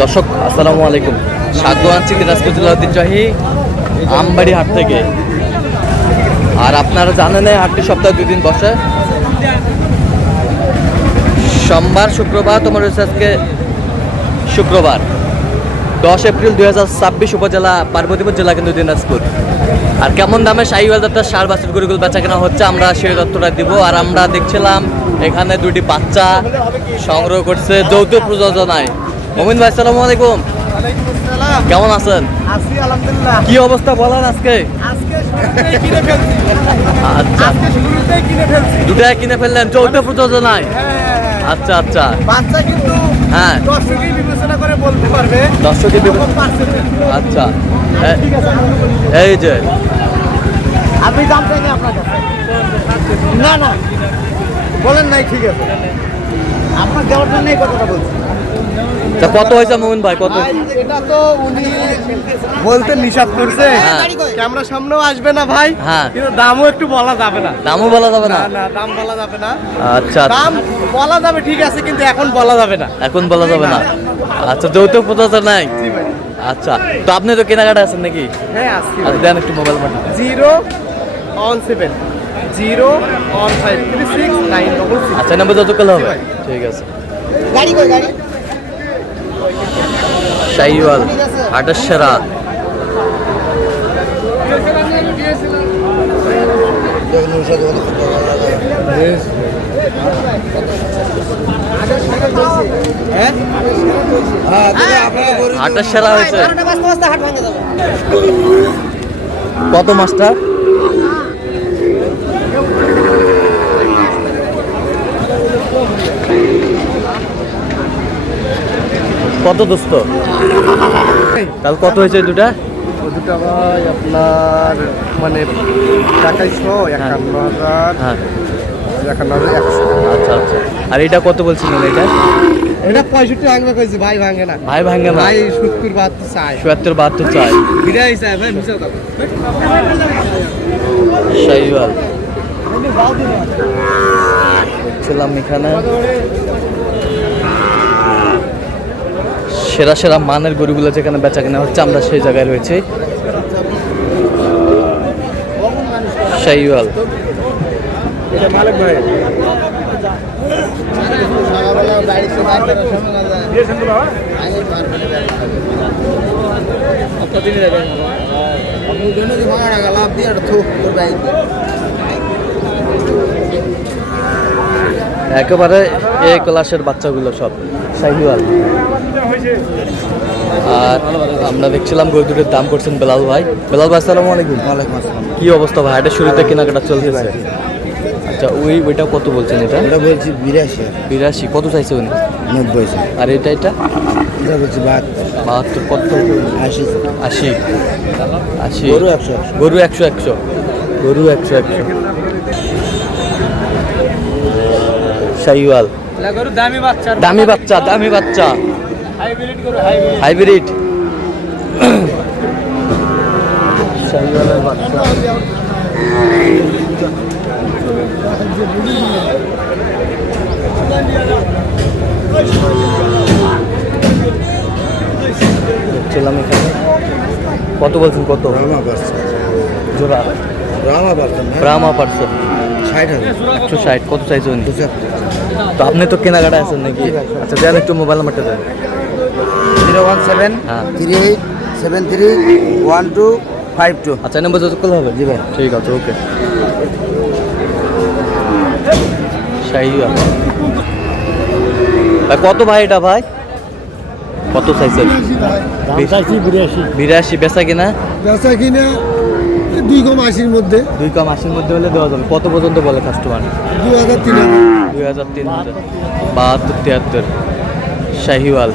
দর্শক আসসালামু আলাইকুম, স্বাগত আছি দিনাজপুর জেলার ঐতিহ্যবাহী আমবাড়ি হাট থেকে। আর আপনারা জানেন হাটটি সপ্তাহে 2 দিন বসে, সোমবার শুক্রবার। তোমার হচ্ছে আজকে শুক্রবার 10 এপ্রিল 2026, উপজেলা পার্বতীপুর জেলা কিন্তু দিনাজপুর। আর কেমন দামে শাহিওয়াল জাতের ষাঁড় বাছুর গরুগুলো বেচা কেনা হচ্ছে আমরা সেই তথ্যটা দিব। আর আমরা দেখছিলাম এখানে 2টি বাচ্চা সংগ্রহ করছে যৌথ প্রযোজনায়। মোমিন ভাই আসসালামু আলাইকুম, কেমন আছেন? কি অবস্থা বলেন আজকে? আচ্ছা, দুটাই কিনে ফেললেন যৌথ প্রযোজনায়? আচ্ছা আচ্ছা, হ্যাঁ দর্শকই আচ্ছা। এই যে আপনি দাম চাইনি আপনার কাছে? না না বলেন নাই, ঠিক আছে আপনার দেওয়াটা নেই, কথাটা বলছি। কত হয়েছে মোমিন ভাই? কত? এটা তো উনি বলতে নিষেধ করছে, ক্যামেরা সামনেও আসবে না ভাই। হ্যাঁ, কিন্তু দামও একটু বলা যাবে না। দামও বলা যাবে না? না দাম বলা যাবে না। আচ্ছা, দাম বলা যাবে ঠিক আছে, কিন্তু এখন বলা যাবে না। এখন বলা যাবে না? আচ্ছা, যৌথ প্রযোজনা নাই? আচ্ছা, তো আপনি তো কেনাকাটা আছেন নাকি? হ্যাঁ আজকে দেন একটু মোবাইল নাম্বার। 017053696। আচ্ছা, নাম্বার যত কাল হবে। ঠিক আছে। গাড়ি কই গাড়ি? শাহিওয়াল হাটের সেরা। হাটের সেরা হয়েছে। কত মাস্টার? কত দোস্ত? কাল কত হয়েছে দুটা? দুটা ভাই আপনার মানে টাকাই 51,000। হ্যাঁ, 51,100। আচ্ছা আচ্ছা। আর এটা কত বলছিলেন? এটা 65 ভাঙবে কইছি ভাই, ভাঙে না ভাই, ভাঙে না ভাই। 70-72 চাই, 72 চাই। বিরাই চাই ভাই, মিশাও দাও। শাহিওয়াল ছিলাম এখানে, সেরা সেরা মানের গরুগুলো যেখানে বেচা কেনা হচ্ছে আমরা সেই জায়গায় রয়েছে। শাহিওয়াল মালিক ভাই একেবারে এ ক্লাসের বাচ্চাগুলো সব শাহিওয়াল। আর আমরা দেখছিলাম গরু দুটোর দাম করছেন বেলাল ভাই। বেলাল ভাই আসসালামু আলাইকুম। ওয়ালাইকুম আসসালাম। কি অবস্থা ভাই? এটা শুরুতে কেনাকাটা চলতেছে? আচ্ছা, ওইটা কত বলছেন? এটা বলছি 82। 82 কত চাইছে উনি? 90 চাই। আর এটা এটা বলছি 72 কত? 80। 80 গরু 100। গরু 100 গরু 100 শাহিওয়াল গরু দামি বাচ্চা, দামি বাচ্চা, দামি বাচ্চা, হাইব্রিড গরু, হাইব্রিড শাহিওয়ালের বাচ্চা। দেখছিলাম এখানে কত বলছেন? কত জোড়া? ব্রাহ্মা পার্সন 160। কত চাইছে উনি? তো আপনি তো কেনাকাটা আছেন নাকি? আচ্ছা, দেন একটু মোবাইল নাম্বারটা দেন। 01738731252। আচ্ছা, নাম্বার যত কল হবে? জি ভাই, ঠিক আছে, ওকে। শাহিওয়াল ভাই কত ভাই? এটা ভাই কত চাইছেন? 82 বেচা কিনা? 2 কম 80-র মধ্যে। 2 কম 80-র মধ্যে হলে দেওয়া যাবে। কত পর্যন্ত বলে কাস্টমার? 2000 3000 72 73 শাহিওয়াল।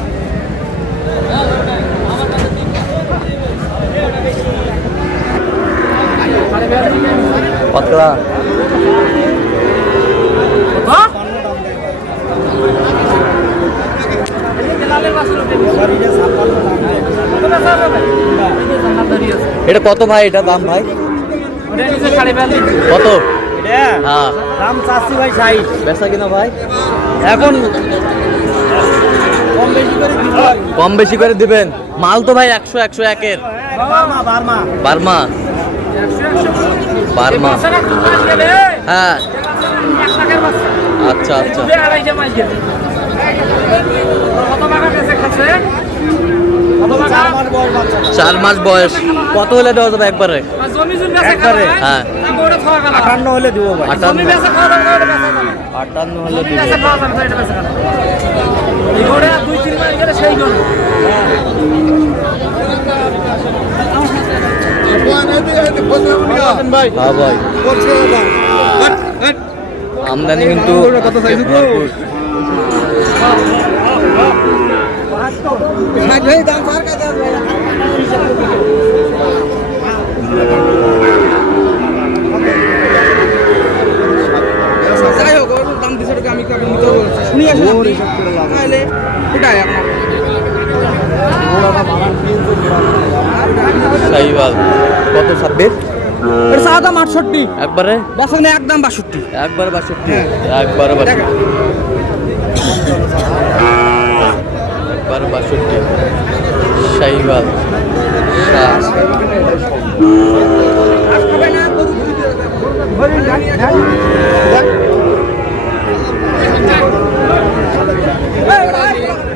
পাতলা এটা কত ভাই? এটা দাম ভাই কত? হ্যাঁ দাম চাচ্ছি ভাই 60। বেচা কিনা ভাই এখন কম বেশি করে দিবেন। মাল তো ভাই 100 101-এর বার্মা বার্মা। হ্যাঁ আচ্ছা আচ্ছা। 4 মাস বয়স। কত হলে দেওয়া যাবে একবারে? হ্যাঁ 58 হলে দিব ভাই। 58 হলে দিবে। হ্যাঁ ভাই আমদানি কিন্তু ভরপুর। যাই হোক ওর দাম দিছে ওটাকে আমি কাকে নিতে বলছি শুনি আসেন আপনি তাহলে ওটাই আপনার শাহিওয়াল কত 26? এর চা দাম 68 একবারে বেচা না একদম 62 একবারে 62 একবারে 62 একবারে 62 শাহিওয়াল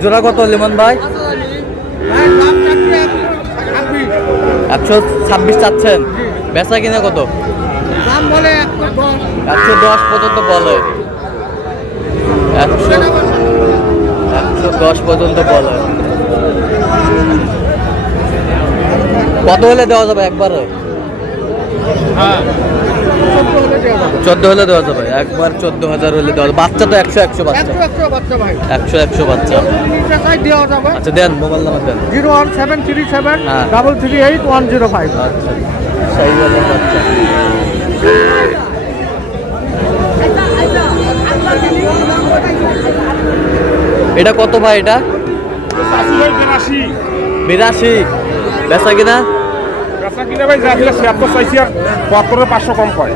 জোড়া কত লিমন ভাই? 126 চাচ্ছেন, বেচা কিনা কত? দাম বলে 110 পর্যন্ত বলে, 110 পর্যন্ত বলে। কত হলে দেওয়া যাবে একবারে? 14 হলে দেওয়া যাবে একবার। 14,000 হলে দেওয়া যাবে। বাচ্চা তো 100 বাচ্চা, 100 বাচ্চা। আচ্ছা দেন, মোবাইল নাম্বার দেন। 01737 হ্যাঁ। 338 আচ্ছা শাহিওয়ালের বাচ্চা। এটা কত ভাই? এটা 82 বেচা কিনা? $500 কম কয়।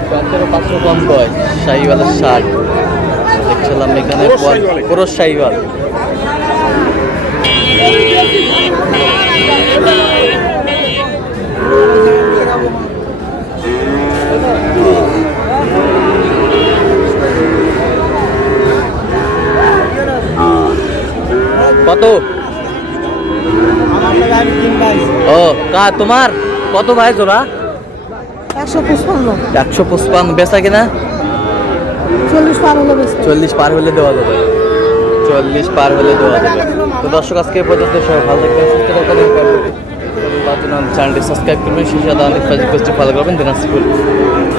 500 কম কয়। শাহিওয়ালের 60 দেখছিলাম এখানে, পুরো শাহিওয়াল। কত? ও কা তোমার কত ভাই জোড়া? 155 বেচা কিনা? 40 পার হলে দেওয়া যাবে। 40 পার হলে দেওয়া যাবে। তো দর্শক আজকে এই পর্যন্ত, সবাই ভালো থাকবেন, সুস্থ থাকবেন। চ্যানেলটি সাবস্ক্রাইব করবেন, সেই সাথে অনেক ফেসবুক পেজটি ফলো করবেন। দিনাজপুর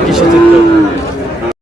কৃষি চিত্র।